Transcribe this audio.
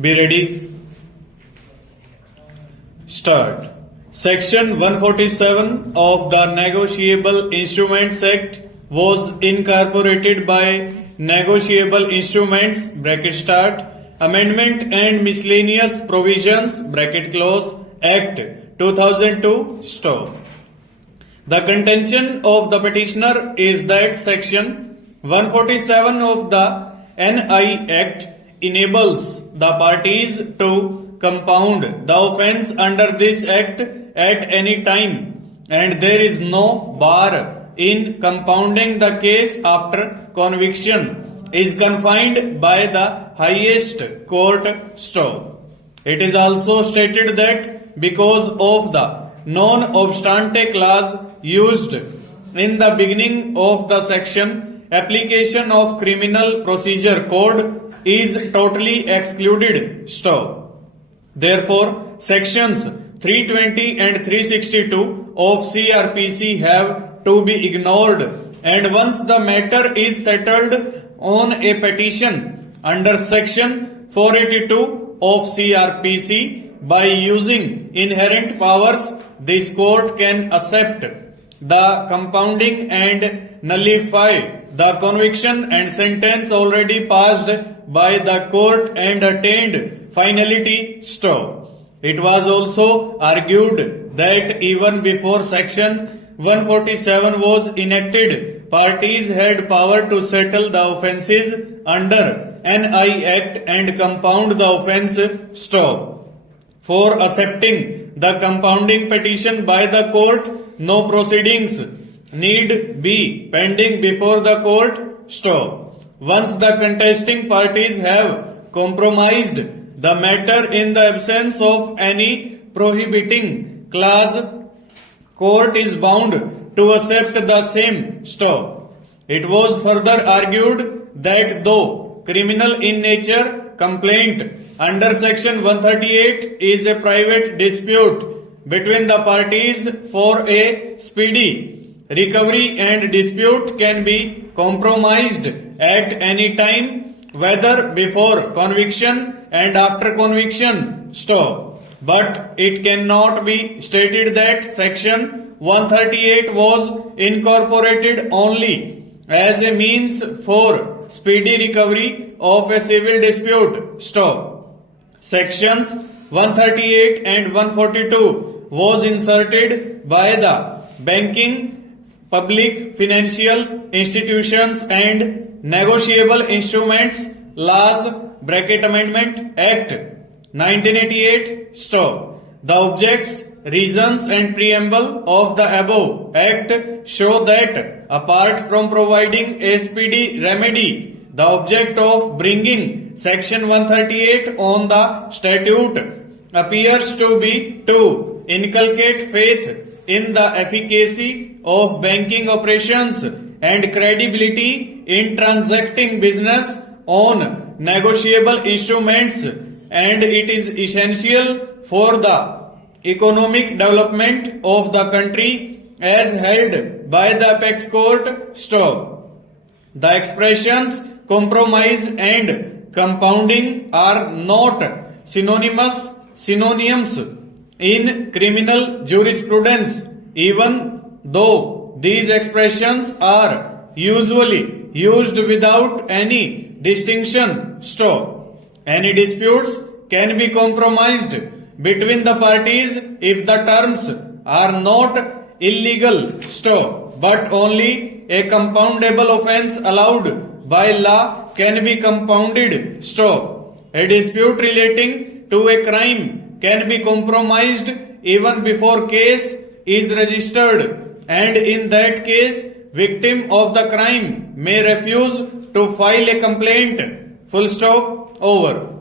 Be ready. Start. Section 147 of the Negotiable Instruments Act was incorporated by Negotiable Instruments (bracket start) Amendment and Miscellaneous Provisions (bracket close) Act 2002 stop. The contention of the petitioner is that Section 147 of the NI Act enables the parties to compound the offence under this Act at any time, and there is no bar in compounding the case after conviction is confined by the highest court stop. It is also stated that because of the non obstante clause used in the beginning of the section, application of Criminal Procedure Code is totally excluded. Stop. Therefore, sections 320 and 362 of CRPC have to be ignored, and once the matter is settled on a petition under section 482 of CRPC by using inherent powers, this court can accept the compounding and nullify the conviction and sentence already passed by the court and attained finality. Stop. It was also argued that even before section 147 was enacted, parties had power to settle the offences under NI Act and compound the offence. Stop. For accepting the compounding petition by the court, no proceedings need be pending before the court. Stop. Once the contesting parties have compromised the matter in the absence of any prohibiting clause, court is bound to accept the same. Stop. It was further argued that though criminal in nature, complaint under section 138 is a private dispute between the parties for a speedy recovery, and dispute can be compromised at any time, whether before conviction and after conviction. Stop. But it cannot be stated that section 138 was incorporated only as a means for speedy recovery of a civil dispute. Stop. Sections 138 and 142 was inserted by the Banking, Public Financial Institutions and Negotiable Instruments Laws (bracket Amendment) Act 1988. Stop. The objects, reasons and preamble of the above Act show that apart from providing a speedy remedy, the object of bringing section 138 on the statute appears to be to inculcate faith in the efficacy of banking operations and credibility in transacting business on negotiable instruments, and it is essential for the economic development of the country as held by the apex court. Stop. The expressions compromise and compounding are not synonyms in criminal jurisprudence, even though these expressions are usually used without any distinction. Stop. Any disputes can be compromised between the parties if the terms are not illegal. Stop. But only a compoundable offence allowed by law can be compounded. Stop. A dispute relating to a crime can be compromised even before case is registered, and in that case, victim of the crime may refuse to file a complaint. Full stop. Over.